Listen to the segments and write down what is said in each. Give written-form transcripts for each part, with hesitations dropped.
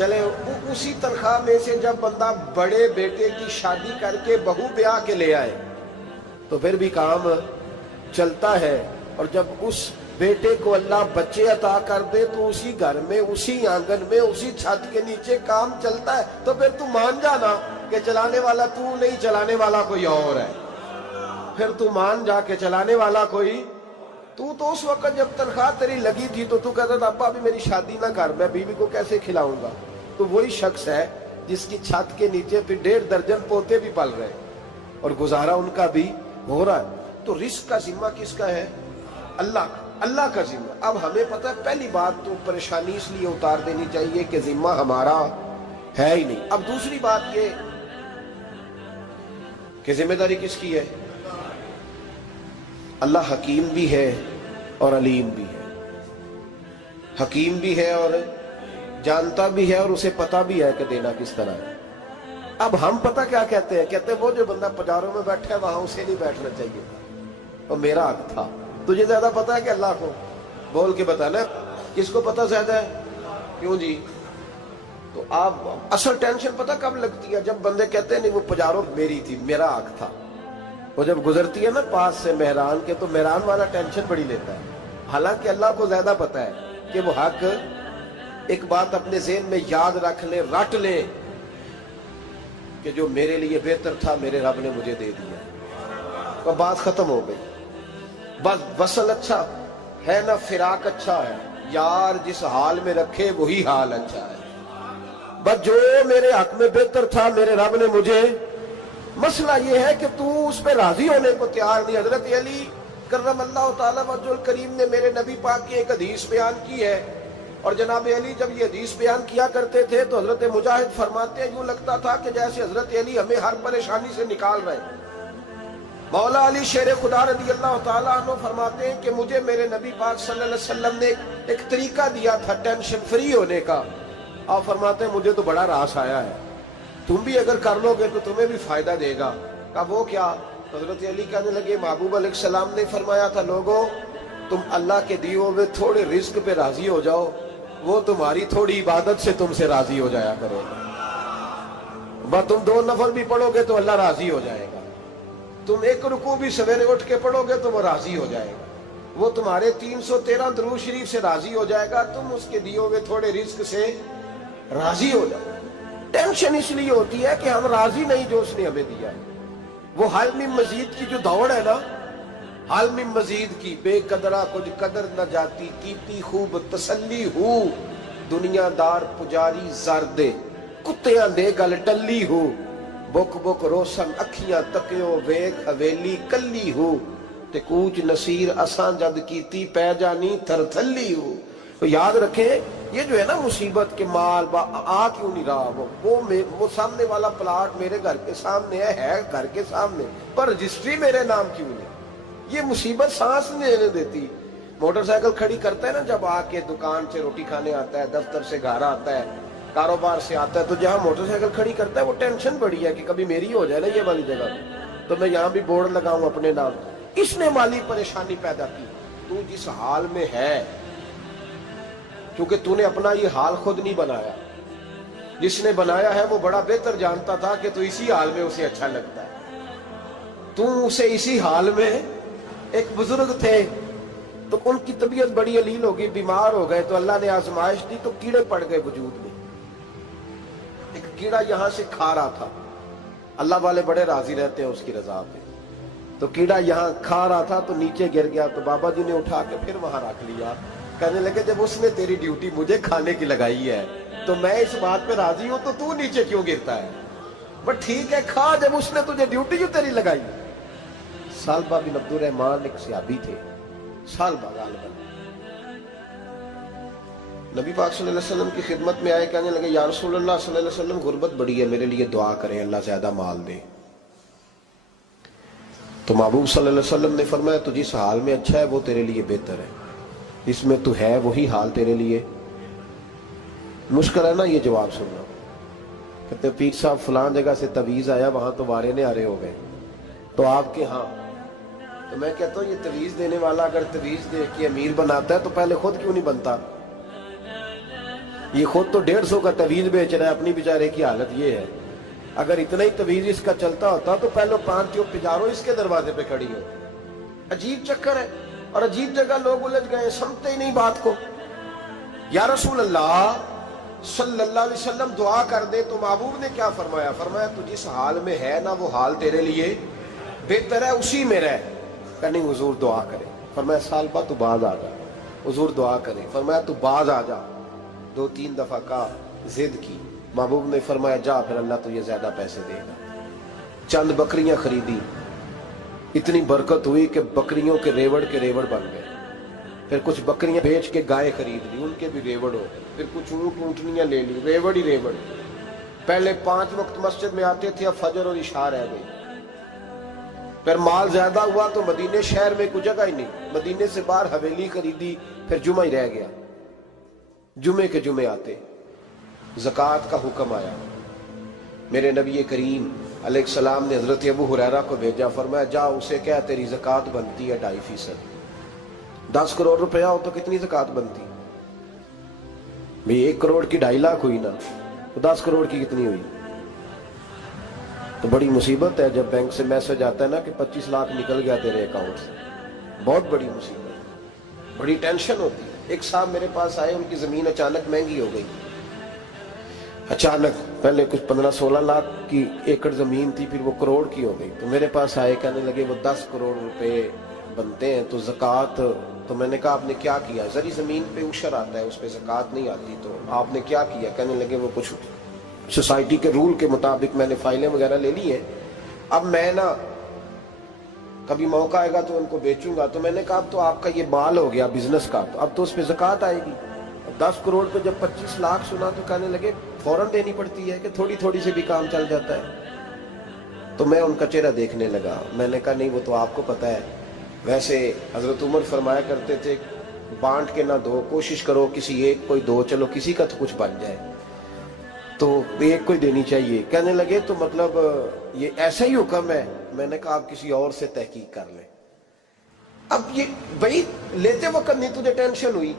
چلے اسی تنخواہ میں سے جب بندہ بڑے بیٹے کی شادی کر کے بہو بیاہ کے لے آئے تو پھر بھی کام چلتا ہے، اور جب اس بیٹے کو اللہ بچے عطا کر دے تو اسی گھر میں، اسی آنگن میں، اسی چھت کے نیچے کام چلتا ہے، تو پھر تو مان جانا کہ چلانے والا تو نہیں، چلانے والا کوئی اور ہے۔ پھر تو مان جا کے چلانے والا کوئی تو اس وقت جب تنخواہ تیری لگی تھی تو کہتا تھا ابا ابھی میری شادی نہ کر، میں بیوی کو کیسے کھلاؤں گا؟ تو وہی شخص ہے جس کی چھت کے نیچے پھر 1.5 درجن پوتے بھی پل رہے اور گزارا ان کا بھی ہو رہا ہے۔ تو رزق کا ذمہ کس کا ہے؟ اللہ کا ذمہ۔ اب ہمیں پتہ ہے پہلی بات تو پریشانی اس لیے اتار دینی چاہیے کہ ذمہ ہمارا ہے ہی نہیں۔ اب دوسری بات یہ کہ ذمہ داری کس کی ہے؟ اللہ حکیم بھی ہے اور علیم بھی ہے، حکیم بھی ہے اور جانتا بھی ہے اور اسے پتہ بھی ہے کہ دینا کس طرح ہے۔ اب ہم پتہ کیا کہتے ہیں؟ کہتے ہیں وہ جو بندہ پجاروں میں بیٹھا ہے وہاں اسے نہیں بیٹھنا چاہیے اور میرا حق تھا۔ تجھے زیادہ پتہ ہے کہ اللہ کو؟ بول کے بتانا کس کو پتہ زیادہ ہے؟ کیوں جی؟ تو آپ اصل ٹینشن پتہ کب لگتی ہے؟ جب بندے کہتے ہیں نہیں وہ پجاروں میری تھی، میرا حق تھا۔ وہ جب گزرتی ہے نا پاس سے مہران کے تو مہران والا ٹینشن بڑی لیتا ہے، حالانکہ اللہ کو زیادہ پتہ ہے کہ وہ حق۔ ایک بات اپنے ذہن میں یاد رکھ لیں، رٹ لیں کہ جو میرے لیے بہتر تھا میرے رب نے مجھے دے دیا، تو بات ختم ہو گئی۔ بس وصل اچھا ہے نہ فراق اچھا ہے، یار جس حال میں رکھے وہی حال اچھا ہے۔ بس جو میرے حق میں بہتر تھا میرے رب نے مجھے، مسئلہ یہ ہے کہ تو اس پہ راضی ہونے کو تیار نہیں۔ حضرت علی کرم اللہ تعالیٰ وجہ الکریم نے میرے نبی پاک کی ایک حدیث بیان کی ہے، اور جناب علی جب یہ حدیث بیان کیا کرتے تھے تو حضرت مجاہد فرماتے ہیں یوں لگتا تھا کہ جیسے حضرت علی ہمیں ہر پریشانی سے نکال رہے ہیں۔ مولا علی شیر خدا رضی اللہ تعالیٰ عنہ فرماتے ہیں کہ مجھے میرے نبی پاک صلی اللہ علیہ وسلم نے ایک طریقہ دیا تھا ٹینشن فری ہونے کا۔ آپ فرماتے ہیں مجھے تو بڑا راس آیا ہے، تم بھی اگر کر لو گے تو تمہیں بھی فائدہ دے گا۔ کہا وہ کیا؟ حضرت علی کہنے لگے محبوب علیہ السلام نے فرمایا تھا لوگوں تم اللہ کے دیے ہوئے تھوڑے رزق پہ راضی ہو جاؤ، وہ تمہاری تھوڑی عبادت سے تم سے راضی ہو جایا کرو گا۔ بس تم 2 نفل بھی پڑھو گے تو اللہ راضی ہو جائے گا، تم 1 رکوع بھی سویرے اٹھ کے پڑھو گے تو وہ راضی ہو جائے گا، وہ تمہارے 313 درود شریف سے راضی ہو جائے گا، تم اس کے دیے ہوئے تھوڑے رزق سے راضی ہو جاؤ۔ ٹینشن اس لیے ہوتی ہے کہ ہم راضی نہیں جو اس نے ہمیں دیا ہے۔ وہ حال میں مزید کی جو دوڑ ہے نا، حال میں مزید کی، بے قدرہ کچھ قدر نہ جاتی، کیتی خوب تسلی ہو، دنیا دار پجاری زردے، کتیاں دے گل ٹلی ہو، بک بک روشن اکھیاں تکیو ویک حویلی کلی ہو، تے کوچ نصیر اساں جد کیتی پہ جانی تھر تھلی ہو۔ تو یاد رکھیں یہ جو ہے نا مصیبت کے مال آ کیوں نہیں رہا، وہ سامنے والا پلاٹ میرے گھر کے سامنے ہے گھر کے سامنے، پر رجسٹری میرے نام کیوں نہیں؟ یہ مصیبت سانس نہیں لینے دیتی۔ موٹر سائیکل کھڑی کرتا ہے نا جب آ کے دکان سے روٹی کھانے آتا ہے، دفتر سے گھر آتا ہے، کاروبار سے آتا ہے، تو جہاں موٹر سائیکل کھڑی کرتا ہے وہ ٹینشن بڑی ہے کہ کبھی میری ہو جائے نا یہ والی جگہ، تو میں یہاں بھی بورڈ لگاؤں اپنے نام۔ اس نے مالی پریشانی پیدا کی۔ تو جس حال میں ہے، کیونکہ تو نے اپنا یہ حال خود نہیں بنایا، جس نے بنایا ہے وہ بڑا بہتر جانتا تھا کہ تو اسی حال میں اسے اچھا لگتا ہے۔ تو اسے اسی حال میں، ایک بزرگ تھے تو ان کی طبیعت بڑی علیل ہو گئی، بیمار ہو گئے، تو اللہ نے آزمائش دی تو کیڑے پڑ گئے وجود میں۔ ایک کیڑا یہاں سے کھا رہا تھا، اللہ والے بڑے راضی رہتے ہیں اس کی رضا پہ، تو کیڑا یہاں کھا رہا تھا تو نیچے گر گیا، تو بابا جی نے اٹھا کے پھر وہاں رکھ لیا، کہنے لگے جب اس نے تیری ڈیوٹی مجھے کھانے کی لگائی ہے تو میں اس بات پہ راضی ہوں، تو نیچے کیوں گرتا ہے؟ بس ٹھیک ہے کھا، جب اس نے تجھے ڈیوٹی جو تیری لگائی۔ سالبہ بن عبد الرحمن ایک صحابی تھے، سالبہ غالباً، نبی پاک صلی اللہ علیہ وسلم کی خدمت میں آئے، کہنے لگے یا رسول اللہ صلی اللہ علیہ وسلم غربت بڑی ہے، میرے لیے دعا کریں اللہ زیادہ مال دے۔ تو محبوب صلی اللہ علیہ وسلم نے فرمایا تو جس حال میں اچھا ہے وہ تیرے لیے بہتر ہے، اس میں تو ہے وہی حال تیرے لیے۔ مشکل ہے نا یہ جواب سننا۔ کہتے پیر صاحب فلان جگہ سے تویز آیا، وہاں تو وارے نے آرے ہو گئے، تو آپ کے ہاں، تو میں کہتا ہوں یہ تویز دینے والا اگر تویز دے کے امیر بناتا ہے تو پہلے خود کیوں نہیں بنتا؟ یہ خود تو 150 کا تویز بیچ رہا ہے، اپنی بیچارے کی حالت یہ ہے۔ اگر اتنا ہی تویز اس کا چلتا ہوتا تو پہلے 5 جو پجارو اس کے دروازے پہ کھڑی ہو۔ عجیب چکر ہے اور عجیب جگہ لوگ الجھ گئے، سمجھتے ہی نہیں بات کو۔ یا رسول اللہ صلی اللہ علیہ وسلم دعا کر دے تو محبوب نے کیا فرمایا؟ فرمایا تو جس حال میں ہے نا وہ حال تیرے لیے بہتر ہے، اسی میں رہ۔ کہ نہیں حضور دعا کرے۔ فرمایا سال بعد تو باز آ جا۔ حضور دعا کرے۔ فرمایا تو باز آ جا۔ 2-3 دفعہ کا ضد کی، محبوب نے فرمایا جا پھر اللہ تجھے زیادہ پیسے دے گا۔ چند بکریاں خریدی، اتنی برکت ہوئی کہ بکریوں کے ریوڑ بن گئے۔ پھر کچھ بکریاں بیچ کے گائے خرید لی، ان کے بھی ریوڑ ہو۔ پھر کچھ اونٹ اونٹنیاں لے لی، ریوڑ ہی ریوڑ۔ پہلے 5 وقت مسجد میں آتے تھے، اب فجر اور عشاء رہ گئی۔ پھر مال زیادہ ہوا تو مدینے شہر میں کوئی جگہ ہی نہیں، مدینے سے باہر حویلی خریدی، پھر جمعہ ہی رہ گیا۔ جمعے کے جمعے آتے، زکوٰۃ کا حکم آیا۔ میرے نبی کریم علیہ السلام نے حضرت ابو ہریرہ کو بھیجا، فرمایا جا اسے کہہ تیری زکوٰۃ بنتی ہے 2.5%۔ 10 کروڑ روپیہ ہو تو کتنی زکوٰۃ بنتی؟ بھئی 1 کروڑ کی 2.5 لاکھ ہوئی نا، تو 10 کروڑ کی کتنی ہوئی؟ تو بڑی مصیبت ہے جب بینک سے میسج آتا ہے نا کہ 25 لاکھ نکل گیا تیرے اکاؤنٹ سے، بہت بڑی مصیبت، بڑی ٹینشن ہوتی ہے۔ ایک صاحب میرے پاس آئے، ان کی زمین اچانک مہنگی ہو گئی، اچانک پہلے کچھ 15-16 لاکھ کی ایکڑ زمین تھی، پھر وہ کروڑ کی ہو گئی۔ تو میرے پاس آئے، کہنے لگے وہ 10 کروڑ روپے بنتے ہیں تو زکوٰۃ، تو میں نے کہا آپ نے کیا کیا؟ زری زمین پہ عشر آتا ہے، اس پہ زکوٰۃ نہیں آتی، تو آپ نے کیا کیا؟ کہنے لگے وہ کچھ سوسائٹی کے رول کے مطابق میں نے فائلیں وغیرہ لے لی ہیں، اب میں نا کبھی موقع آئے گا تو ان کو بیچوں گا۔ تو میں نے کہا اب تو آپ کا یہ مال ہو گیا بزنس کا، تو اب تو اس پہ زکوٰۃ آئے گی۔ 10 کروڑ پہ جب 25 لاکھ سنا تو کہنے لگے فوراً دینی پڑتی ہے کہ تھوڑی تھوڑی سے بھی کام چل جاتا ہے؟ تو میں ان کا چہرہ دیکھنے لگا، میں نے کہا نہیں وہ تو آپ کو پتہ ہے، ویسے حضرت عمر فرمایا کرتے تھے بانٹ کے نہ دو، کوشش کرو کسی ایک کو ہی دو، چلو کسی کا تو کچھ بن جائے، تو ایک کو ہی دینی چاہیے۔ کہنے لگے تو مطلب یہ ایسا ہی حکم ہے؟ میں نے کہا آپ کسی اور سے تحقیق کر لیں۔ اب یہ بھائی لیتے وقت نہیں تجھے ٹینشن ہوئی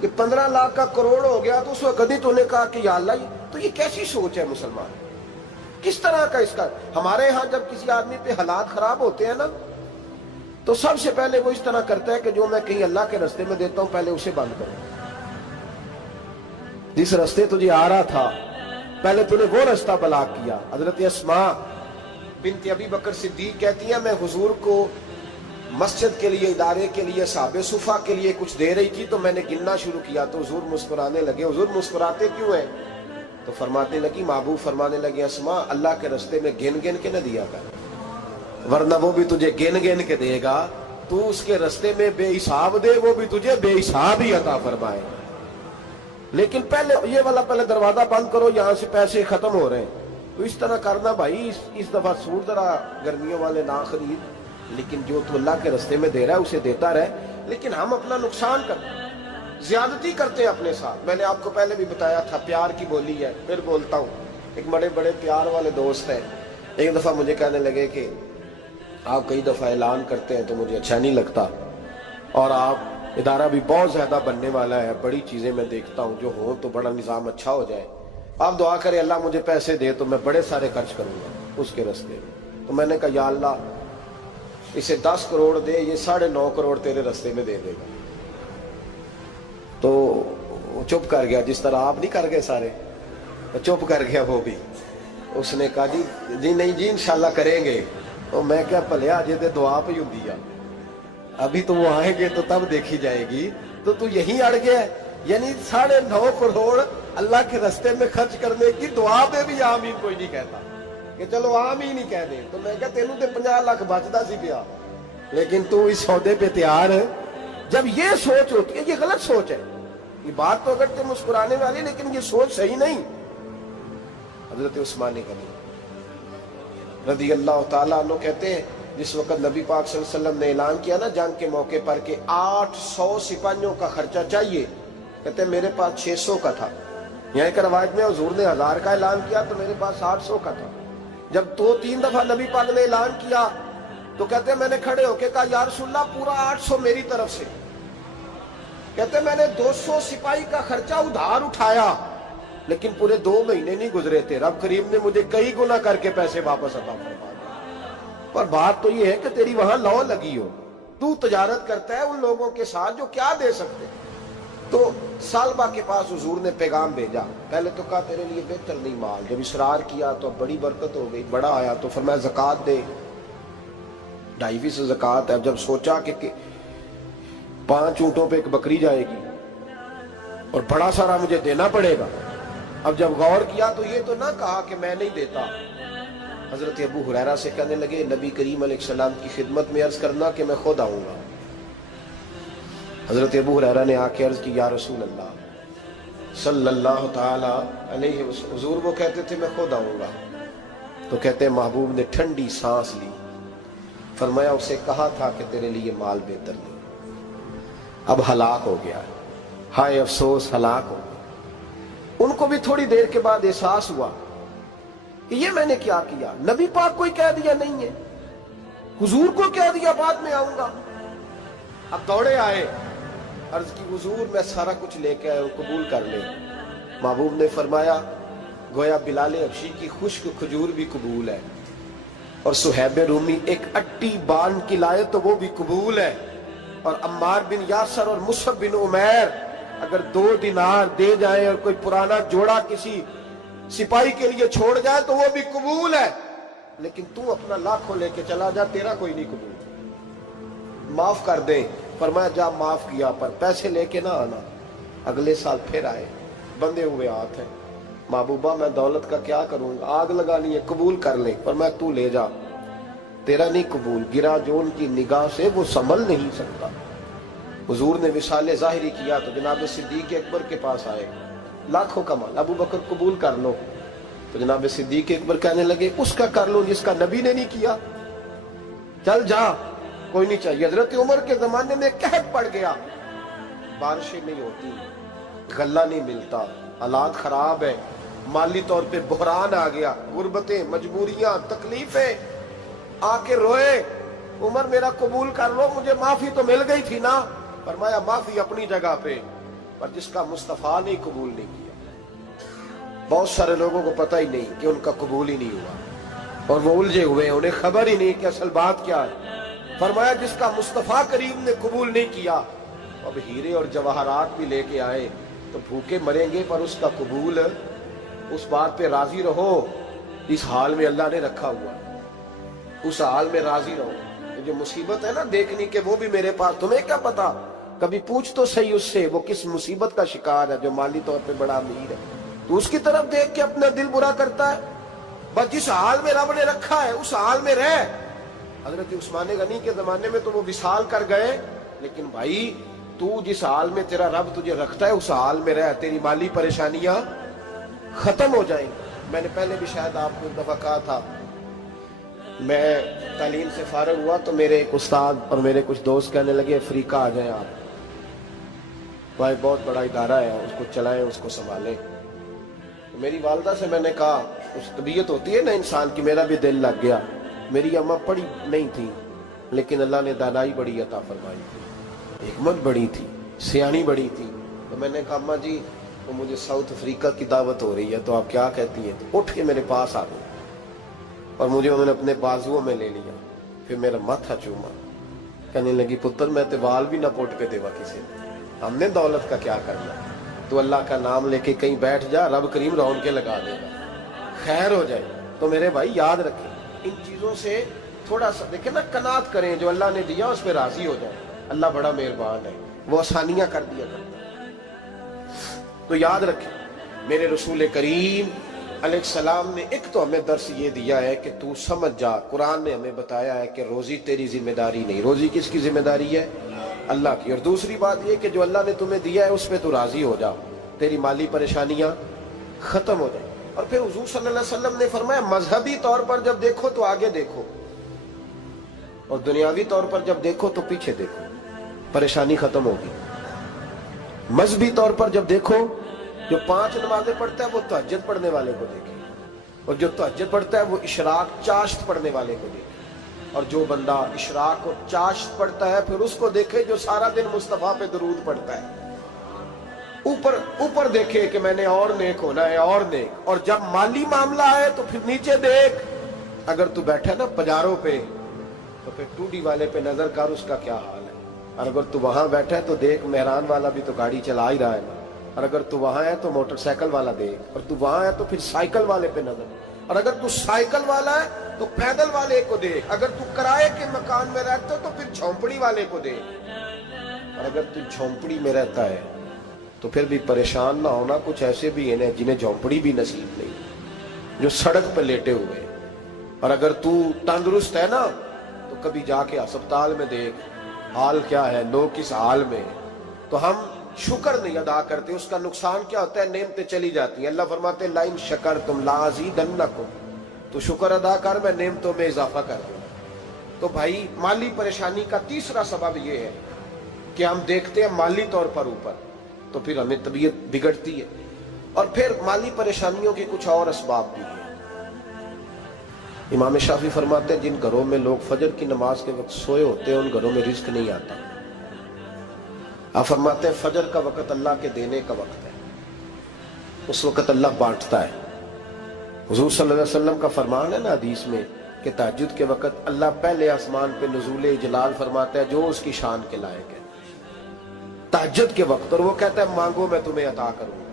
کہ 15 لاکھ کا کروڑ ہو گیا، تو اس وقت کبھی تو نے کہا کہ یا اللہ، تو یہ کیسی سوچ ہے مسلمان؟ کس طرح کا اس کا؟ ہمارے ہاں جب کسی آدمی پہ حالات خراب ہوتے ہیں نا تو سب سے پہلے وہ اس طرح کرتا ہے کہ جو میں کہیں اللہ کے رستے میں دیتا ہوں پہلے اسے بند کروں۔ جس رستے تجھے آ رہا تھا پہلے تو نے وہ رستہ بلاک کیا۔ حضرت اسماء بنت ابی بکر صدیق کہتی ہیں میں حضور کو مسجد کے لیے، ادارے کے لیے، صحابہ صفہ کے لیے کچھ دے رہی تھی، تو میں نے گننا شروع کیا تو حضور مسکرانے لگے۔ حضور مسکراتے کیوں ہیں؟ تو فرمانے لگی، محبوب فرمانے لگے اسماء اللہ کے رستے میں گن گن کے نہ دیا کر، ورنہ وہ بھی تجھے گن گن کے دے گا، تو اس کے رستے میں بے حساب دے، وہ بھی تجھے بے حساب ہی عطا فرمائے۔ لیکن پہلے یہ والا پہلے دروازہ بند کرو، یہاں سے پیسے ختم ہو رہے ہیں، تو اس طرح کرنا بھائی۔ اس دفعہ سوٹ ذرا گرمیوں والے نہ خرید، لیکن جو تو اللہ کے رستے میں دے رہا ہے اسے دیتا رہے، لیکن ہم اپنا نقصان کرتے ہیں، زیادتی کرتے ہیں اپنے ساتھ۔ میں نے آپ کو پہلے بھی بتایا تھا پیار کی بولی ہے، پھر بولتا ہوں۔ ایک بڑے بڑے پیار والے دوست ہیں، ایک دفعہ مجھے کہنے لگے کہ آپ کئی دفعہ اعلان کرتے ہیں تو مجھے اچھا نہیں لگتا، اور آپ ادارہ بھی بہت زیادہ بننے والا ہے، بڑی چیزیں میں دیکھتا ہوں جو ہوں تو بڑا نظام اچھا ہو جائے، آپ دعا کریں اللہ مجھے پیسے دے تو میں بڑے سارے خرچ کروں گا اس کے رستے میں۔ تو میں نے کہا یا اللہ اسے 10 کروڑ دے، یہ 9.5 کروڑ تیرے رستے میں دے دے گا۔ تو چپ کر گیا، جس طرح آپ نہیں کر گئے سارے، چپ کر گیا وہ بھی۔ اس نے کہا جی نہیں جی انشاءاللہ کریں گے۔ تو میں کیا پلیا جی دعا پہ ہوں دیا، ابھی تو وہ آئیں گے تو تب دیکھی جائے گی، تو یہیں اڑ گیا ہے۔ یعنی 9.5 کروڑ اللہ کے رستے میں خرچ کرنے کی دعا پہ بھی آمین کوئی نہیں کہتا کہ چلو آمین ہی کہہ دیں۔ تو میں کہا تینوں تے 50 لاکھ بچتا سی پیا، لیکن تو اس سودے پہ تیار ہے۔ جب یہ سوچ ہوتی ہے، یہ غلط سوچ ہے، یہ بات تو اگر تے مسکرانے والی، لیکن یہ سوچ صحیح نہیں۔ حضرت عثمان غنی رضی اللہ تعالیٰ عنہ کہتے ہیں جس وقت نبی پاک صلی اللہ علیہ وسلم نے اعلان کیا نا جنگ کے موقع پر کہ 800 سپاہیوں کا خرچہ چاہیے، کہتے ہیں میرے پاس 600 کا تھا۔ یہاں ایک روایت میں حضور نے 1000 کا اعلان کیا تو میرے پاس 800 کا تھا۔ جب 2-3 دفعہ نبی پاک نے اعلان کیا تو کہتے ہیں میں نے کھڑے ہو کے کہا یا رسول اللہ پورا 800 میری طرف سے۔ کہتے میں نے 200 سپاہی کا خرچہ ادھار اٹھایا لیکن پورے 2 مہینے نہیں گزرے تھے، رب کریم نے مجھے کئی گنا کر کے پیسے واپس عطا فرما دیے۔ پر بات تو یہ ہے کہ تیری وہاں لو لگی ہو، تو تجارت کرتا ہے ان لوگوں کے ساتھ جو کیا دے سکتے۔ تو سالبہ کے پاس حضور نے پیغام بھیجا، پہلے تو کہا تیرے لیے بہتر نہیں مال، جب اصرار کیا تو بڑی برکت ہو گئی، بڑا آیا تو فرمایا زکوٰۃ دے، 2.5% زکوٰۃ ہے۔ جب سوچا کہ 5 اونٹوں پہ ایک بکری جائے گی اور بڑا سارا مجھے دینا پڑے گا، اب جب غور کیا تو یہ تو نہ کہا کہ میں نہیں دیتا۔ حضرت ابو ہریرہ سے کہنے لگے نبی کریم علیہ السلام کی خدمت میں عرض کرنا کہ میں خود آؤں گا۔ حضرت ابو ہریرہ نے آ کے عرض کی یا رسول اللہ صلی اللہ تعالی علیہ وسلم، حضور وہ کہتے تھے میں خود آؤں گا، تو کہتے ہیں محبوب نے ٹھنڈی سانس لی، فرمایا اسے کہا تھا کہ تیرے لیے مال بہتر نہیں، اب ہلاک ہو گیا، ہائے افسوس ہلاک ہو گیا۔ ان کو بھی تھوڑی دیر کے بعد احساس ہوا کہ یہ میں نے کیا کیا، نبی پاک کو ہی کہہ دیا نہیں ہے، حضور کو کہہ دیا بعد میں آؤں گا۔ اب دوڑے آئے، عرض کی حضور میں سارا کچھ لے کے آئے ہوں، قبول کر لیں۔ محبوب نے فرمایا گویا بلال حبشی کی خشک کھجور بھی قبول ہے، اور صہیب رومی ایک اٹی باندھ کی لائے تو وہ بھی قبول ہے، اور عمار بن یاسر اور مصعب بن عمیر اگر 2 دینار دے جائیں اور کوئی پرانا جوڑا کسی سپاہی کے لیے چھوڑ جائے تو وہ بھی قبول ہے، لیکن تو اپنا لاکھوں لے کے چلا جا، تیرا کوئی نہیں قبول، معاف کر دیں۔ فرمایا جا معاف کیا، پر پیسے لے کے نہ آنا۔ اگلے سال پھر آئے، بندے ہوئے ہاتھ ہیں، محبوبہ میں دولت کا کیا کروں گا، آگ لگانی ہے، قبول کر لیں۔ فرمایا تو لے جا، تیرا نہیں قبول، گرا جو ان کی نگاہ سے وہ سنبھل نہیں سکتا۔ حضور نے وصال ظاہری کیا تو جناب صدیق اکبر کے پاس آئے، لاکھوں کا مال، ابو بکر قبول کر لو، تو جناب صدیق اکبر کہنے لگے اس کا کر لو جس کا نبی نے نہیں کیا، چل جا کوئی نہیں چاہیے۔ حضرت عمر کے زمانے میں قحط پڑ گیا، بارشیں نہیں ہوتی، غلہ نہیں ملتا، حالات خراب ہے، مالی طور پہ بحران آ گیا، غربتیں، مجبوریاں، تکلیفیں، آ کے روئے، عمر میرا قبول کر لو، مجھے معافی تو مل گئی تھی نا۔ فرمایا معافی اپنی جگہ پہ، پر جس کا مصطفیٰ نے قبول نہیں کیا۔ بہت سارے لوگوں کو پتہ ہی نہیں کہ ان کا قبول ہی نہیں ہوا، اور وہ الجھے ہوئے، انہیں خبر ہی نہیں کہ اصل بات کیا ہے۔ فرمایا جس کا مصطفیٰ کریم نے قبول نہیں کیا، اب ہیرے اور جواہرات بھی لے کے آئے تو بھوکے مریں گے، پر اس کا قبول، اس بات پہ راضی رہو، اس حال میں اللہ نے رکھا ہوا، اس حال میں راضی رہو۔ یہ جو مصیبت ہے نا دیکھنی کہ وہ بھی میرے پاس، تمہیں کیا پتا، کبھی پوچھ تو صحیح اس سے وہ کس مصیبت کا شکار ہے، جو مالی طور پہ بڑا امیر ہے، تو اس کی طرف دیکھ کے اپنا دل برا کرتا ہے۔ بس جس حال میں رب نے رکھا ہے اس حال میں رہ۔ حضرت عثمان غنی کے زمانے میں تو وہ وصال کر گئے، لیکن بھائی تو جس حال میں تیرا رب تجھے رکھتا ہے اس حال میں رہ، تیری مالی پریشانیاں ختم ہو جائیں۔ میں نے پہلے بھی شاید آپ کو ایک دفعہ کہا تھا، میں تعلیم سے فارغ ہوا تو میرے ایک استاد اور میرے کچھ دوست کہنے لگے افریقہ آ جائیں آپ، بھائی بہت بڑا ادارہ ہے، اس کو چلائیں، اس کو سنبھالیں۔ میری والدہ سے میں نے کہا، اس طبیعت ہوتی ہے نا انسان کی، میرا بھی دل لگ گیا۔ میری اماں پڑھی نہیں تھی لیکن اللہ نے دانائی بڑی عطا فرمائی تھی، حکمت بڑی تھی، سیانی بڑی تھی۔ تو میں نے کہا اماں جی وہ مجھے ساؤتھ افریقہ کی دعوت ہو رہی ہے تو آپ کیا کہتی ہیں؟ تو اٹھ کے میرے پاس آ گئی اور مجھے انہوں نے اپنے بازوؤں میں لے لیا، پھر میرا ماتھا چوما، کہنے لگی پتر میں تے وال بھی نہ پوٹ کے دیوا کسی نے، ہم نے دولت کا کیا کرنا، تو اللہ کا نام لے کے کہیں بیٹھ جا، رب کریم رون کے لگا دے گا، خیر ہو جائے۔ تو میرے بھائی یاد رکھیں ان چیزوں سے تھوڑا سا دیکھیں نا، قناعت کریں، جو اللہ نے دیا اس پہ راضی ہو جائے، اللہ بڑا مہربان ہے، وہ آسانیاں کر دیا کرتا ہے۔ تو یاد رکھیں میرے رسول کریم علیہ السلام نے ایک تو ہمیں درس یہ دیا ہے کہ تو سمجھ جا، قرآن نے ہمیں بتایا ہے کہ روزی تیری ذمہ داری نہیں، روزی کس کی ذمہ داری ہے؟ اللہ کی۔ اور دوسری بات یہ کہ جو اللہ نے تمہیں دیا ہے اس پہ تو راضی ہو جا، تیری مالی پریشانیاں ختم ہو جائیں۔ اور پھر حضور صلی اللہ علیہ وسلم نے فرمایا مذہبی طور پر جب دیکھو تو آگے دیکھو، اور دنیاوی طور پر جب دیکھو تو پیچھے دیکھو، پریشانی ختم ہوگی۔ مذہبی طور پر جب دیکھو، جو 5 نمازیں پڑھتا ہے وہ تہجد پڑھنے والے کو دیکھے، اور جو تہجد پڑھتا ہے وہ اشراق چاشت پڑھنے والے کو دیکھے، اور جو بندہ اشراق اور چاشت پڑھتا ہے پھر اس کو دیکھے جو سارا دن مصطفیٰ پہ درود پڑھتا ہے۔ اوپر اوپر دیکھے کہ میں نے اور نیک ہونا ہے اور نیک، اور جب مالی معاملہ ہے تو پھر نیچے دیکھ. اگر تو بیٹھا نا پجاروں پہ تو پھر ٹوڈی والے پہ نظر کر اس کا کیا حال ہے، اور اگر تو وہاں بیٹھا ہے تو دیکھ مہران والا بھی تو گاڑی چلا ہی رہا ہے نا، اور اگر تو وہاں ہے تو موٹر سائیکل والا دیکھ، اور تو وہاں ہے تو پھر سائیکل والے پہ نظر، اور اگر تو سائیکل والا ہے تو پیدل والے کو دیکھ، اگر تو کرائے کے مکان میں رہتا تو پھر جھونپڑی والے کو دیکھ، اور اگر تو جھونپڑی میں رہتا ہے تو پھر بھی پریشان نہ ہونا. کچھ ایسے بھی ہیں جنہیں جھونپڑی بھی نصیب نہیں، جو سڑک پہ لیٹے ہوئے. اور اگر تو تندرست ہے نا تو کبھی جا کے ہسپتال میں دیکھ حال کیا ہے، لوگ کس حال میں. تو ہم شکر نہیں ادا کرتے، اس کا نقصان کیا ہوتا ہے، نعمتیں چلی جاتی ہیں. اللہ فرماتے ہیں لَئِن شَكَرْتُمْ لَأَزِيدَنَّكُمْ، تو شکر ادا کر میں نعمتوں میں اضافہ کر دوں. تو بھائی مالی پریشانی کا تیسرا سبب یہ ہے کہ ہم دیکھتے ہیں مالی طور پر اوپر، تو پھر ہمیں طبیعت بگڑتی ہے. اور پھر مالی پریشانیوں کے کچھ اور اسباب بھی ہیں. امام شافعی فرماتے ہیں جن گھروں میں لوگ فجر کی نماز کے وقت سوئے ہوتے ہیں ان گھروں میں رزق نہیں آتا. آپ فرماتے ہیں فجر کا وقت اللہ کے دینے کا وقت ہے، اس وقت اللہ بانٹتا ہے. حضور صلی اللہ علیہ وسلم کا فرمان ہے نا حدیث میں کہ تہجد کے وقت اللہ پہلے آسمان پہ نزول جلال فرماتا ہے جو اس کی شان کے لائق ہے تہجد کے وقت، اور وہ کہتا ہے مانگو میں تمہیں عطا کروں گا.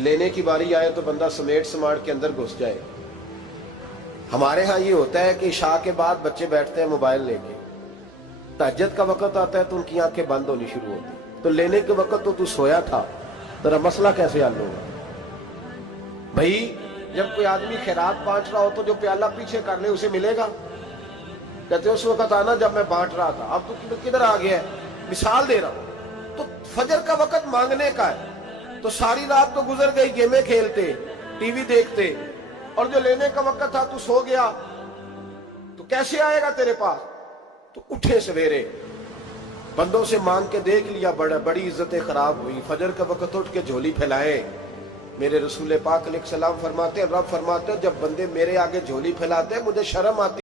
لینے کی باری آئے تو بندہ سمیٹ سماٹ کے اندر گھس جائے. ہمارے ہاں یہ ہوتا ہے کہ عشاء کے بعد بچے بیٹھتے ہیں موبائل لے کے، تہجد کا وقت آتا ہے تو ان کی آنکھیں بند ہونی شروع ہوتی، تو لینے کے وقت تو سویا تھا، تیرا مسئلہ کیسے حل ہوگا؟ بھائی جب کوئی آدمی خیرات بانٹ رہا ہو تو جو پیالہ پیچھے کر لے اسے ملے گا؟ کہتے اس وقت آنا جب میں بانٹ رہا تھا، اب تو کدھر آ گیا ہے؟ مثال دے رہا ہوں. تو فجر کا وقت مانگنے کا ہے، تو ساری رات تو گزر گئی گیمیں کھیلتے، ٹی وی دیکھتے، اور جو لینے کا وقت تھا تو سو گیا، تو کیسے آئے گا تیرے پاس؟ تو اٹھے سویرے بندوں سے مانگ کے دیکھ لیا، بڑی عزتیں خراب ہوئی. فجر کا وقت اٹھ کے جھولی پھیلائے. میرے رسول پاک علیہ السلام فرماتے ہیں، رب فرماتے ہیں جب بندے میرے آگے جھولی پھیلاتے ہیں مجھے شرم آتی